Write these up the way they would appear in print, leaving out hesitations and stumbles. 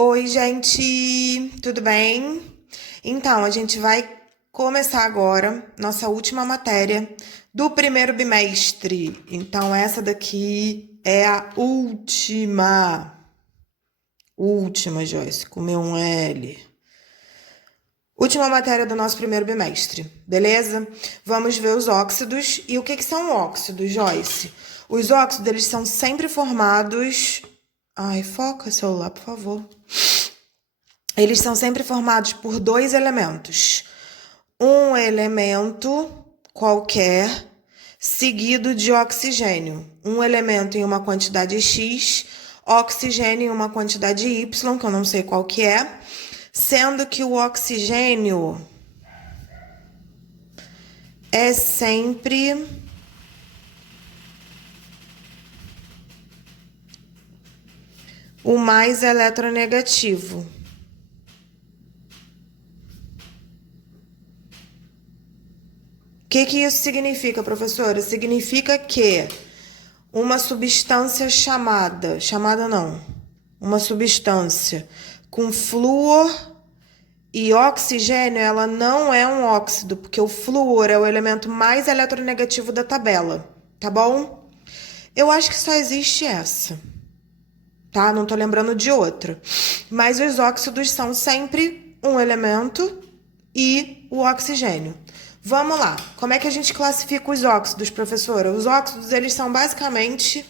Oi, gente, tudo bem? Então, a gente vai começar agora nossa última matéria do primeiro bimestre. Então, essa daqui é a última. Última, Joyce, comeu um L. Última matéria do nosso primeiro bimestre, beleza? Vamos ver os óxidos. E o que são óxidos, Joyce? Os óxidos, eles são sempre formados... Ai, foca, celular, por favor. Eles são sempre formados por dois elementos. Um elemento qualquer seguido de oxigênio. Um elemento em uma quantidade X, oxigênio em uma quantidade Y, que eu não sei qual que é, sendo que o oxigênio é sempre o mais eletronegativo. O que isso significa, professora? Significa que uma substância uma substância com flúor e oxigênio, ela não é um óxido, porque o flúor é o elemento mais eletronegativo da tabela, tá bom? Eu acho que só existe essa, tá? Não tô lembrando de outra. Mas os óxidos são sempre um elemento e o oxigênio. Vamos lá. Como é que a gente classifica os óxidos, professora? Os óxidos, eles são basicamente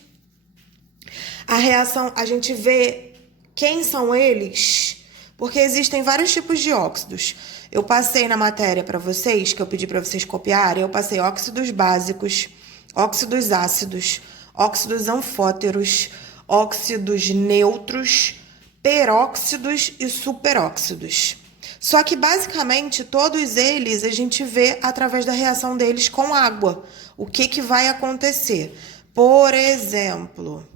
a reação, a gente vê quem são eles, porque existem vários tipos de óxidos. Eu passei na matéria para vocês, que eu pedi para vocês copiarem, eu passei óxidos básicos, óxidos ácidos, óxidos anfóteros, óxidos neutros, peróxidos e superóxidos. Só que basicamente todos eles a gente vê através da reação deles com água. O que vai acontecer? Por exemplo,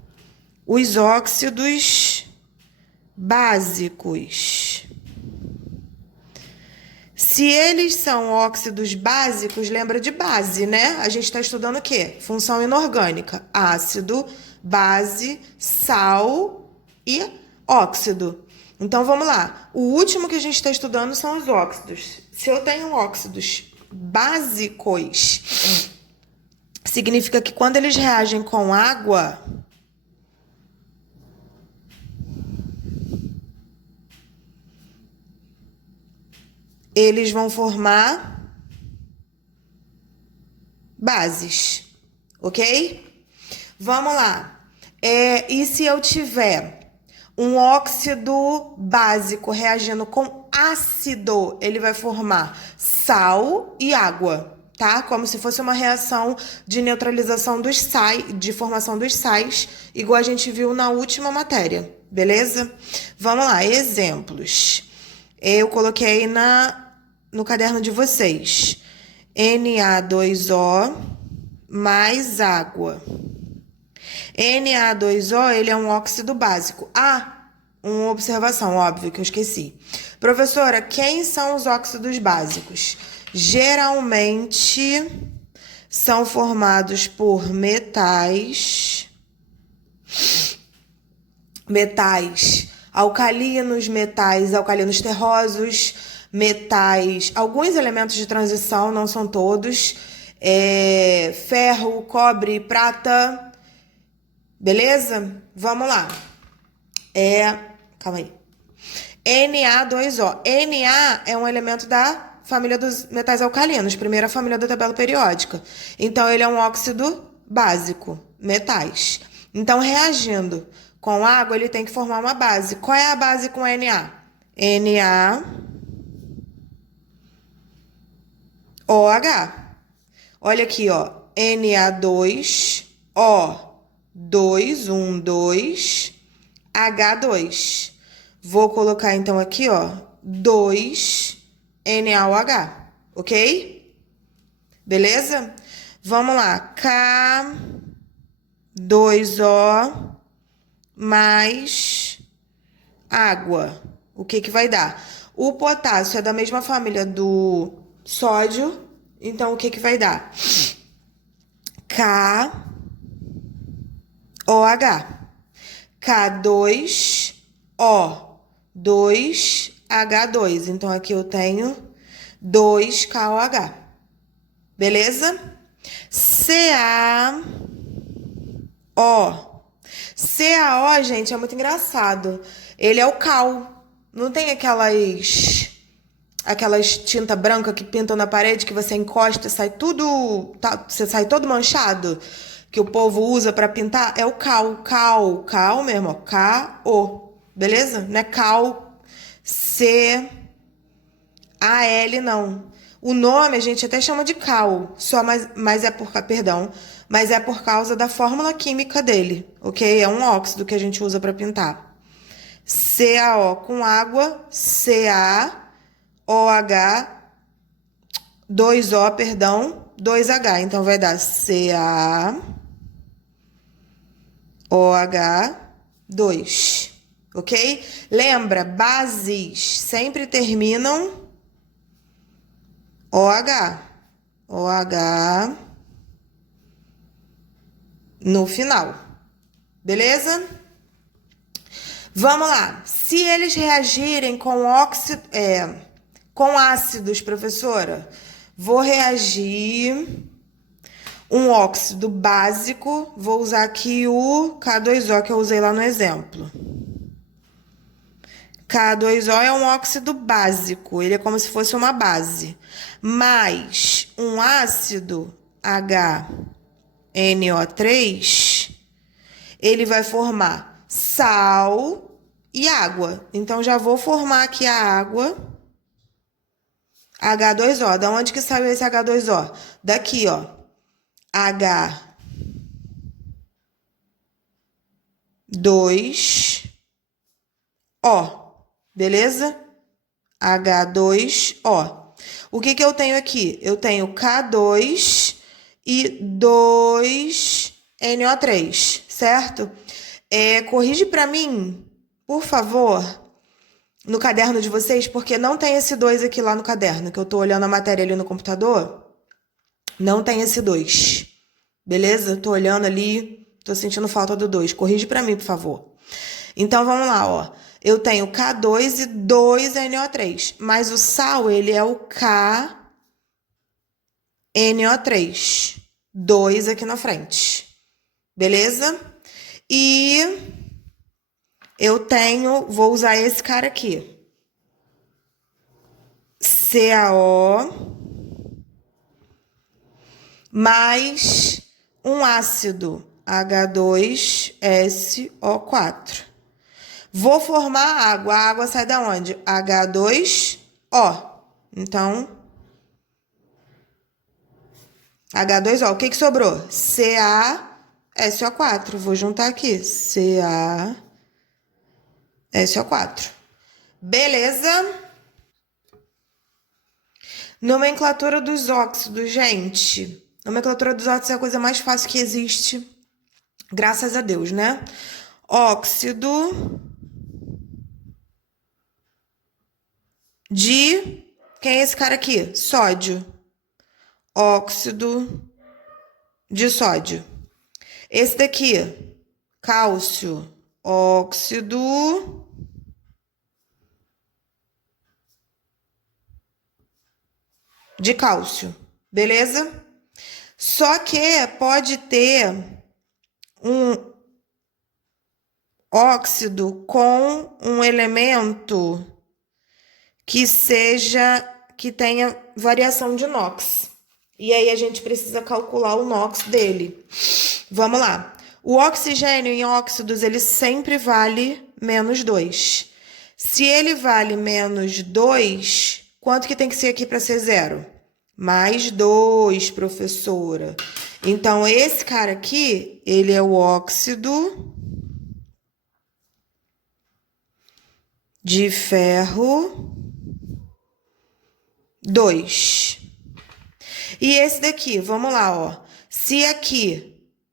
os óxidos básicos. Se eles são óxidos básicos, lembra de base, né? A gente está estudando o quê? Função inorgânica. Ácido, base, sal e óxido. Então, vamos lá. O último que a gente está estudando são os óxidos. Se eu tenho óxidos básicos, significa que quando eles reagem com água, eles vão formar bases, ok? Vamos lá. E se eu tiver um óxido básico reagindo com ácido, ele vai formar sal e água, tá? Como se fosse uma reação de neutralização dos sais, de formação dos sais, igual a gente viu na última matéria, beleza? Vamos lá, exemplos. Eu coloquei no caderno de vocês. Na2O mais água. Na2O, ele é um óxido básico. Uma observação, óbvio, que eu esqueci. Professora, quem são os óxidos básicos? Geralmente são formados por metais alcalinos, metais alcalinos terrosos, metais, alguns elementos de transição, não são todos, ferro, cobre, prata, beleza? Vamos lá. Calma aí. Na2O. Na é um elemento da família dos metais alcalinos, primeira família da tabela periódica. Então, ele é um óxido básico, metais. Então, reagindo com água, ele tem que formar uma base. Qual é a base com Na? NaOH. Olha aqui, ó. Na2O2, 2, H2. Vou colocar, então, aqui, ó, 2NaOH, ok? Beleza? Vamos lá. K2O mais água. O que vai dar? O potássio é da mesma família do sódio, então o que vai dar? KOH. K2O 2H2. Então, aqui eu tenho 2KOH. Beleza? CaO. CaO, gente, é muito engraçado. Ele é o cal. Não tem aquelas tinta branca que pintam na parede que você encosta e sai tudo, você sai todo manchado, que o povo usa pra pintar? É o cal mesmo, ó, K-O. Beleza? Não é cal, C-A-L, não. O nome a gente até chama de cal, mas mas é por causa da fórmula química dele, ok? É um óxido que a gente usa para pintar. CaO com água, CaOH, 2O, perdão, 2H. Então vai dar CaOH2, ok? Lembra, bases sempre terminam OH no final, beleza? Vamos lá. Se eles reagirem com ácidos, professora, vou reagir um óxido básico. Vou usar aqui o K2O que eu usei lá no exemplo. K2O é um óxido básico, ele é como se fosse uma base. Mais um ácido HNO3, ele vai formar sal e água. Então, já vou formar aqui a água, H2O. Da onde que saiu esse H2O? Daqui, ó. H2O. Beleza? H2O. O que que eu tenho aqui? Eu tenho K2 e 2NO3, certo? Corrige para mim, por favor, no caderno de vocês, porque não tem esse 2 aqui lá no caderno, que eu tô olhando a matéria ali no computador. Não tem esse 2. Beleza? Tô olhando ali, tô sentindo falta do 2. Corrige para mim, por favor. Então, vamos lá, ó. Eu tenho K2 e 2NO3. Mas o sal, ele é o KNO3. 2 aqui na frente. Beleza? E vou usar esse cara aqui. CaO mais um ácido H2SO4. Vou formar água. A água sai da onde? H2O. Então, H2O. O que que sobrou? CaSO4. Vou juntar aqui. CaSO4. Beleza? Nomenclatura dos óxidos, gente. Nomenclatura dos óxidos é a coisa mais fácil que existe. Graças a Deus, né? Óxido de... Quem é esse cara aqui? Sódio. Óxido de sódio. Esse daqui, cálcio. Óxido de cálcio. Beleza? Só que pode ter um óxido com um elemento que tenha variação de NOx. E aí a gente precisa calcular o NOx dele. Vamos lá. O oxigênio em óxidos, ele sempre vale menos 2. Se ele vale menos 2, quanto que tem que ser aqui para ser zero? Mais 2, professora. Então, esse cara aqui, ele é o óxido de ferro 2. E esse daqui, vamos lá, ó. Se aqui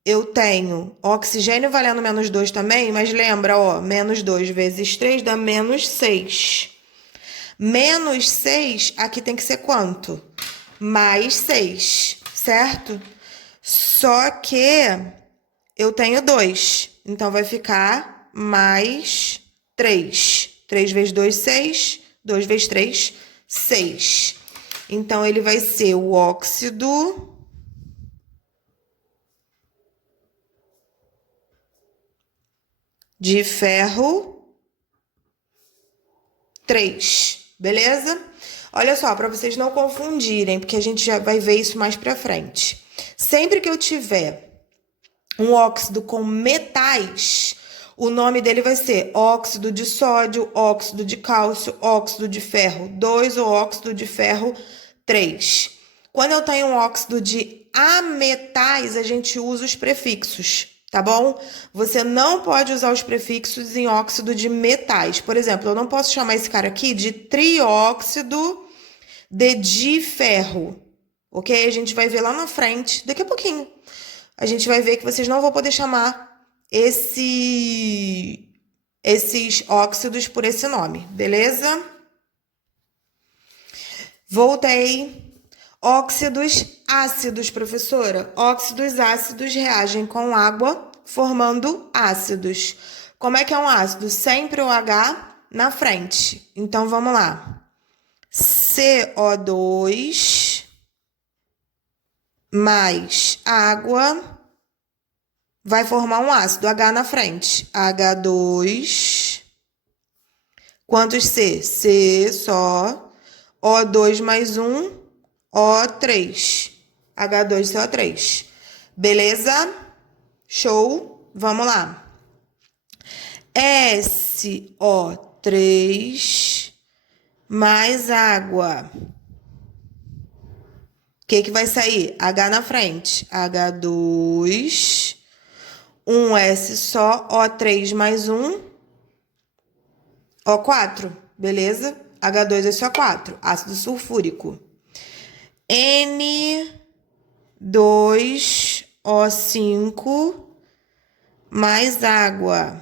eu tenho oxigênio valendo menos 2 também, mas lembra, ó, menos 2 vezes 3 dá menos 6. Menos 6, aqui tem que ser quanto? Mais 6, certo? Só que eu tenho 2, então vai ficar mais 3. 3 vezes 2, 6. 2 vezes 3, 6. Então, ele vai ser o óxido de ferro 3, beleza? Olha só, para vocês não confundirem, porque a gente já vai ver isso mais pra frente. Sempre que eu tiver um óxido com metais, o nome dele vai ser óxido de sódio, óxido de cálcio, óxido de ferro 2 ou óxido de ferro 3. Quando eu tenho um óxido de ametais, a gente usa os prefixos, tá bom? Você não pode usar os prefixos em óxido de metais. Por exemplo, eu não posso chamar esse cara aqui de trióxido de diferro, ok? A gente vai ver lá na frente, daqui a pouquinho. A gente vai ver que vocês não vão poder chamar esses óxidos por esse nome, beleza? Voltei. Óxidos ácidos, professora. Óxidos ácidos reagem com água, formando ácidos. Como é que é um ácido? Sempre o H na frente. Então, vamos lá. CO2 mais água vai formar um ácido, H na frente. H2. Quantos C? C só. O2 mais 1, O3. H2CO3. Beleza? Show? Vamos lá. SO3 mais água. O que vai sair? H na frente. H2. Um S só. O3 mais 1. O4. Beleza? H2SO4. Ácido sulfúrico. N2O5 mais água.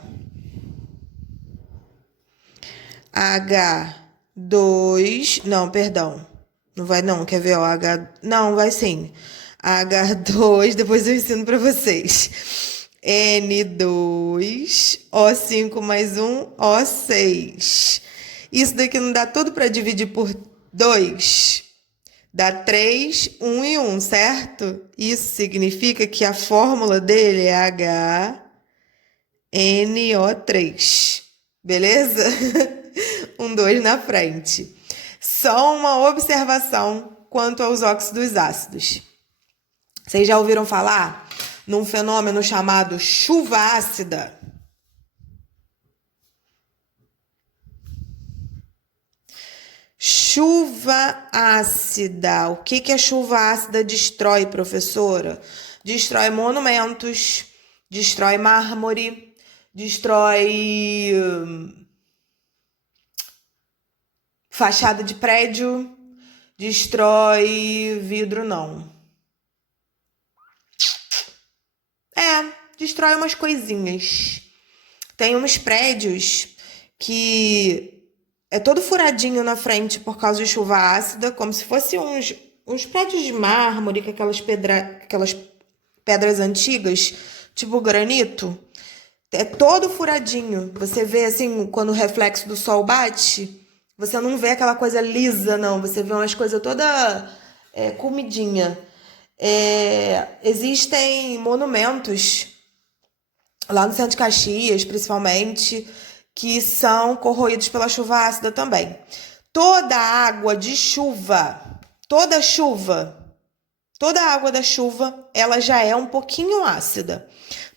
H2... Não, perdão. Não vai não, quer ver? Ó, não, vai sim. H2, depois eu ensino pra vocês. N2O5 mais 1, O6. Isso daqui não dá tudo para dividir por 2. Dá 3, 1 e 1, certo? Isso significa que a fórmula dele é HNO3. Beleza? 2 na frente. Só uma observação quanto aos óxidos ácidos. Vocês já ouviram falar num fenômeno chamado chuva ácida? Chuva ácida. O que a chuva ácida destrói, professora? Destrói monumentos, destrói mármore, destrói fachada de prédio, destrói vidro, não. Destrói umas coisinhas. Tem uns prédios que é todo furadinho na frente por causa de chuva ácida, como se fosse uns prédios de mármore, com aquelas pedras antigas, tipo granito. É todo furadinho. Você vê assim, quando o reflexo do sol bate, você não vê aquela coisa lisa, não. Você vê umas coisas toda comidinha. Existem monumentos lá no centro de Caxias, principalmente, que são corroídos pela chuva ácida também. Toda água de chuva, toda água da chuva, ela já é um pouquinho ácida.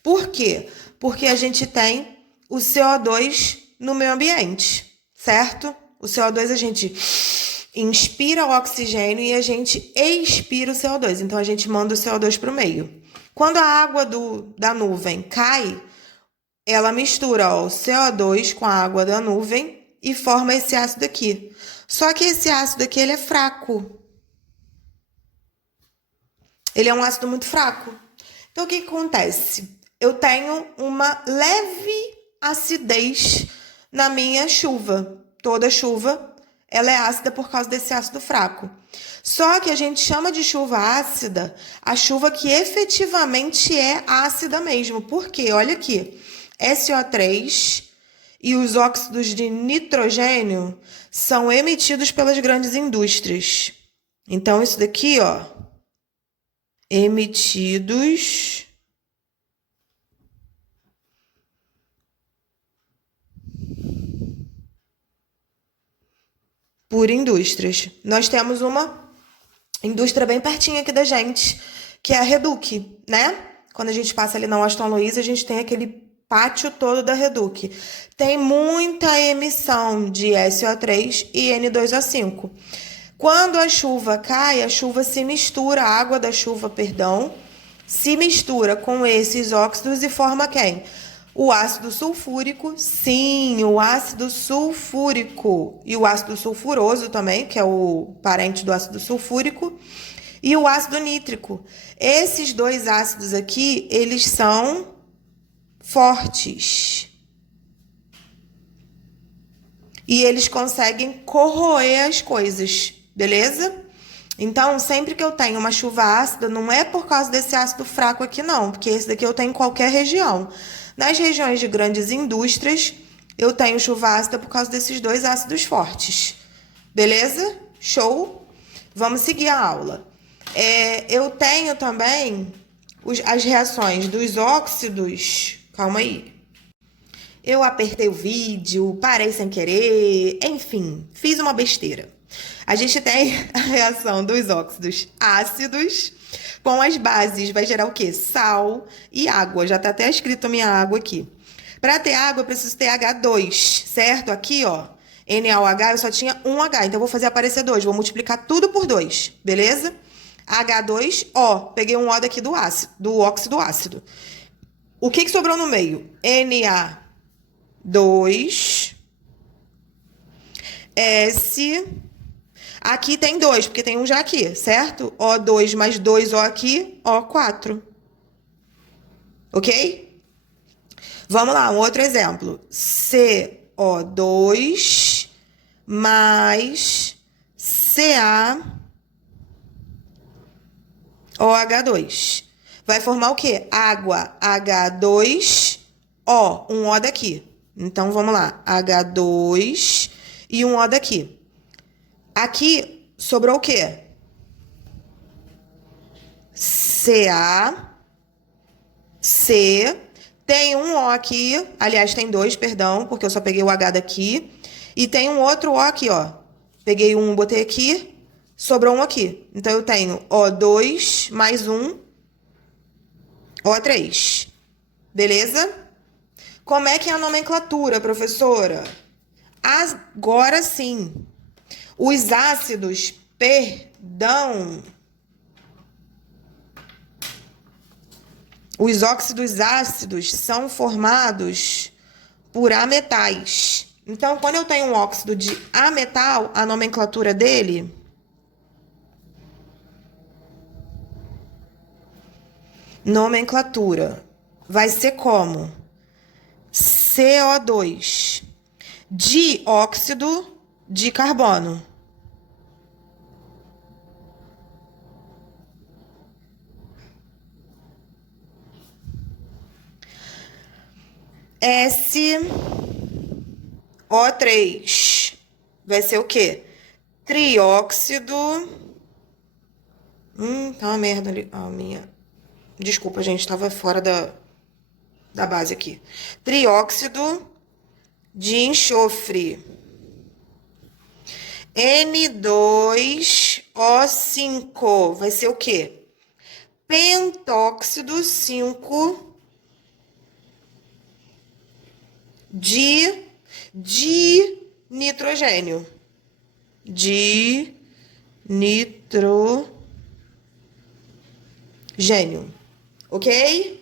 Por quê? Porque a gente tem o CO2 no meio ambiente, certo? O CO2 a gente inspira o oxigênio e a gente expira o CO2. Então, a gente manda o CO2 para o meio. Quando a água da nuvem cai, ela mistura o CO2 com a água da nuvem e forma esse ácido aqui. Só que esse ácido aqui, ele é fraco. Ele é um ácido muito fraco. Então, o que acontece? Eu tenho uma leve acidez na minha chuva. Toda chuva, ela é ácida por causa desse ácido fraco. Só que a gente chama de chuva ácida a chuva que efetivamente é ácida mesmo. Por quê? Olha aqui. SO3 e os óxidos de nitrogênio são emitidos pelas grandes indústrias. Então, isso daqui, ó, emitidos por indústrias. Nós temos uma indústria bem pertinho aqui da gente, que é a Reduc, né? Quando a gente passa ali na Washington Luiz, a gente tem aquele pátio todo da Reduc. Tem muita emissão de SO3 e N2O5. Quando a chuva cai, a chuva se mistura, a água da chuva, perdão, se mistura com esses óxidos e forma quem? O ácido sulfúrico, sim, o ácido sulfúrico. E o ácido sulfuroso também, que é o parente do ácido sulfúrico. E o ácido nítrico. Esses dois ácidos aqui, eles são fortes. E eles conseguem corroer as coisas, beleza? Então, sempre que eu tenho uma chuva ácida, não é por causa desse ácido fraco aqui, não, porque esse daqui eu tenho em qualquer região. Nas regiões de grandes indústrias, eu tenho chuva ácida por causa desses dois ácidos fortes. Beleza? Show? Vamos seguir a aula. Eu tenho também as reações dos óxidos. Calma aí. Eu apertei o vídeo, parei sem querer, enfim, fiz uma besteira. A gente tem a reação dos óxidos ácidos com as bases, vai gerar o quê? Sal e água. Já tá até escrito a minha água aqui. Para ter água, eu preciso ter H2, certo? Aqui, ó, NaOH, eu só tinha um H, então eu vou fazer aparecer 2. Vou multiplicar tudo por 2, beleza? H2O, peguei um O daqui do ácido, do óxido ácido. O que sobrou no meio? Na2, S. Aqui tem 2, porque tem um já aqui, certo? O2 mais 2O aqui, O4. Ok? Vamos lá, um outro exemplo. CO2 mais CaOH2. Vai formar o quê? Água, H2O, um O daqui. Então, vamos lá. H2 e um O daqui. Aqui sobrou o quê? CaC. Tem um O aqui. Aliás, tem 2, perdão, porque eu só peguei o H daqui. E tem um outro O aqui, ó. Peguei um, botei aqui. Sobrou um aqui. Então, eu tenho O2 mais um, O3. Beleza? Como é que é a nomenclatura, professora? Agora sim. Os ácidos, perdão. Os óxidos ácidos são formados por ametais. Então, quando eu tenho um óxido de ametal, a nomenclatura dele vai ser como? CO2, dióxido de carbono. SO3 vai ser o quê? Trióxido. Tá uma merda ali. Minha. Desculpa, gente, estava fora da base aqui. Trióxido de enxofre. N2O5 vai ser o quê? Pentóxido 5 de nitrogênio. De nitrogênio. Ok?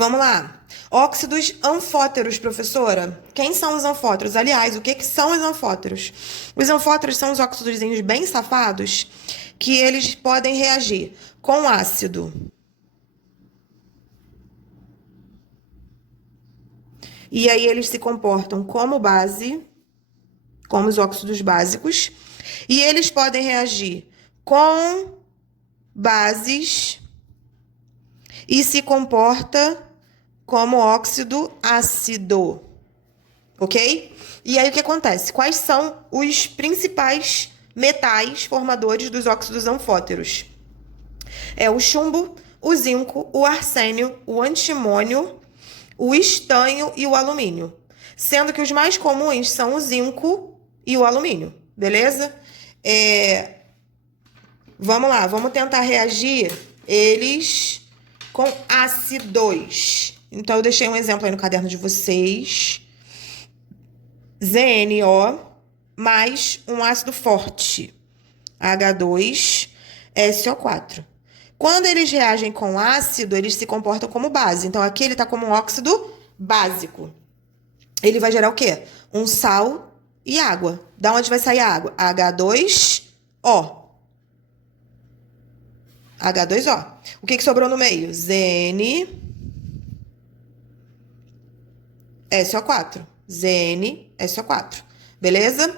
Vamos lá. Óxidos anfóteros, professora. Quem são os anfóteros? Aliás, o que que são os anfóteros? Os anfóteros são os óxidozinhos bem safados que eles podem reagir com ácido. E aí eles se comportam como base, como os óxidos básicos, e eles podem reagir com bases e se comporta como óxido ácido, ok? E aí o que acontece? Quais são os principais metais formadores dos óxidos anfóteros? É o chumbo, o zinco, o arsênio, o antimônio, o estanho e o alumínio. Sendo que os mais comuns são o zinco e o alumínio, beleza? Vamos lá, vamos tentar reagir eles com ácidos. Então, eu deixei um exemplo aí no caderno de vocês. ZNO mais um ácido forte, H2SO4. Quando eles reagem com ácido, eles se comportam como base. Então, aqui ele está como um óxido básico. Ele vai gerar o quê? Um sal e água. Da onde vai sair a água? H2O. H2O. O que sobrou no meio? ZnSO4. ZnSO4. Beleza?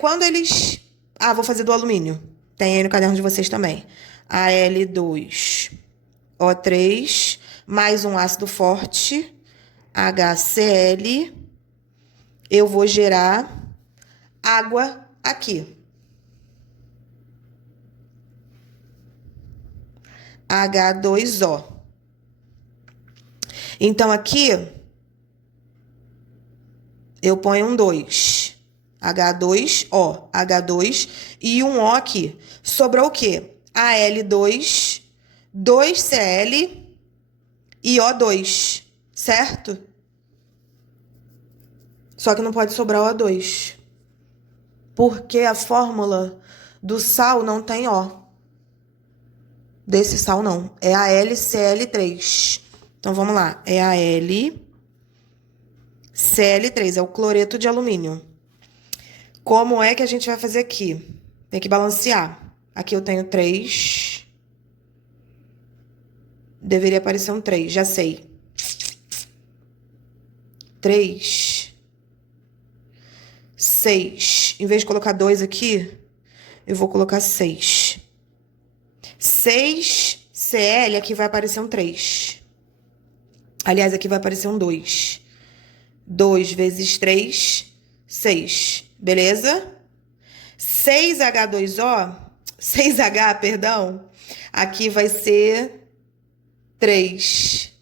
Quando eles... Ah, vou fazer do alumínio. Tem aí no caderno de vocês também. Al2O3 mais um ácido forte, HCl. Eu vou gerar água aqui. H2O. Então, aqui, eu ponho um 2. H2O. H2 e um O aqui. Sobrou o quê? Al2, 2Cl e O2, certo? Só que não pode sobrar o O2. Porque a fórmula do sal não tem O. Desse sal não. É AlCl3. Então, vamos lá. É AlCl3. É o cloreto de alumínio. Como é que a gente vai fazer aqui? Tem que balancear. Aqui eu tenho 3. Deveria aparecer um 3, já sei. 3. 6. Em vez de colocar 2 aqui, eu vou colocar 6. 6Cl, aqui vai aparecer um 3. Aliás, aqui vai aparecer um 2. 2 vezes 3, 6. Beleza? 6H2O, 6H, perdão, aqui vai ser 3.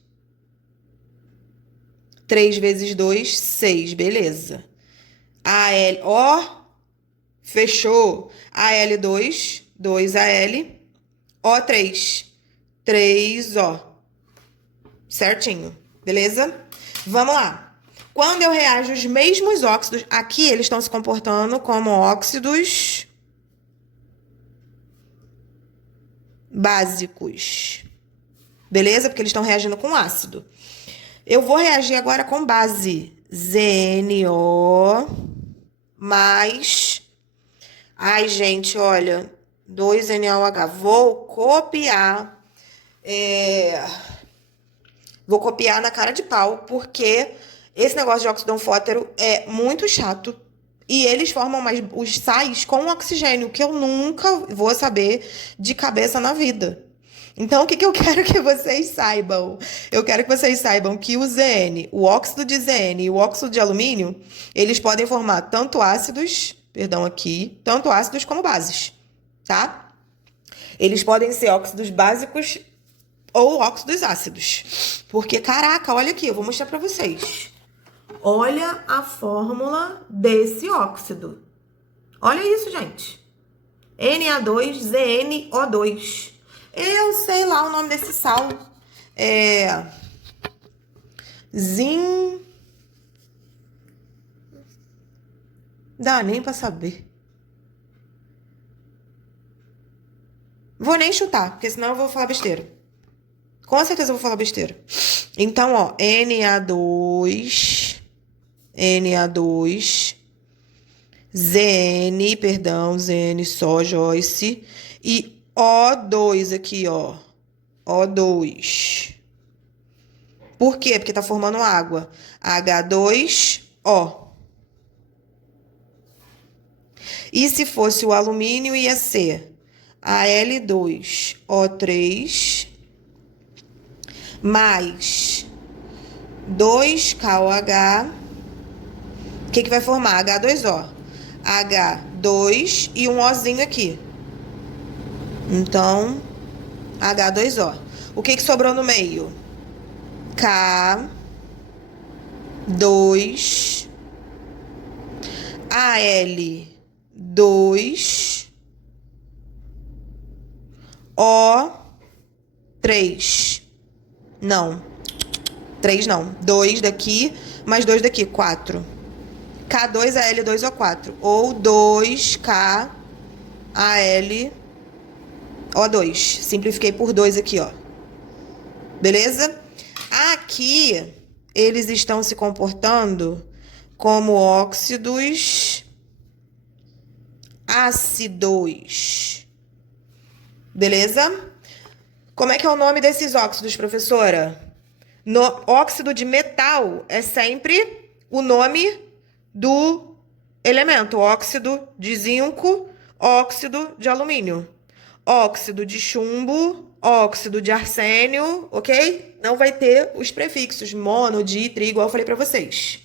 3 vezes 2, 6. Beleza. AlO, fechou. Al2, 2Al. O3, 3O. Certinho, beleza? Vamos lá. Quando eu reajo os mesmos óxidos, aqui eles estão se comportando como óxidos básicos. Beleza? Porque eles estão reagindo com ácido. Eu vou reagir agora com base. ZNO mais... Ai, gente, olha... 2NaOH. Vou copiar. Vou copiar na cara de pau, porque esse negócio de óxido anfótero é muito chato. E eles formam os sais com oxigênio, que eu nunca vou saber de cabeça na vida. Então, o que eu quero que vocês saibam? Eu quero que vocês saibam que o Zn, o óxido de Zn e o óxido de alumínio, eles podem formar tanto ácidos, tanto ácidos como bases. Tá? Eles podem ser óxidos básicos ou óxidos ácidos. Porque, caraca, olha aqui, eu vou mostrar pra vocês. Olha a fórmula desse óxido. Olha isso, gente. Na2ZnO2. Eu sei lá o nome desse sal. Dá nem pra saber. Vou nem chutar, porque senão eu vou falar besteira. Com certeza eu vou falar besteira. Então, ó, Na2, ZN, perdão, ZN só, Joyce. E O2 aqui, ó. O2. Por quê? Porque tá formando água. H2O. E se fosse o alumínio, ia ser Al2O3 mais 2KOH. O que vai formar? H2O. H2 e um Ozinho aqui. Então, H2O. O que sobrou no meio? K2 Al2 O3. Não. 3 não. 2 daqui, mais 2 daqui. 4. K2Al2O4. Ou 2KAlO2. Simplifiquei por 2 aqui, ó. Beleza? Aqui, eles estão se comportando como óxidos ácidos. Beleza? Como é que é o nome desses óxidos, professora? Óxido de metal é sempre o nome do elemento. Óxido de zinco, óxido de alumínio. Óxido de chumbo, óxido de arsênio, ok? Não vai ter os prefixos mono, di, tri, igual eu falei pra vocês.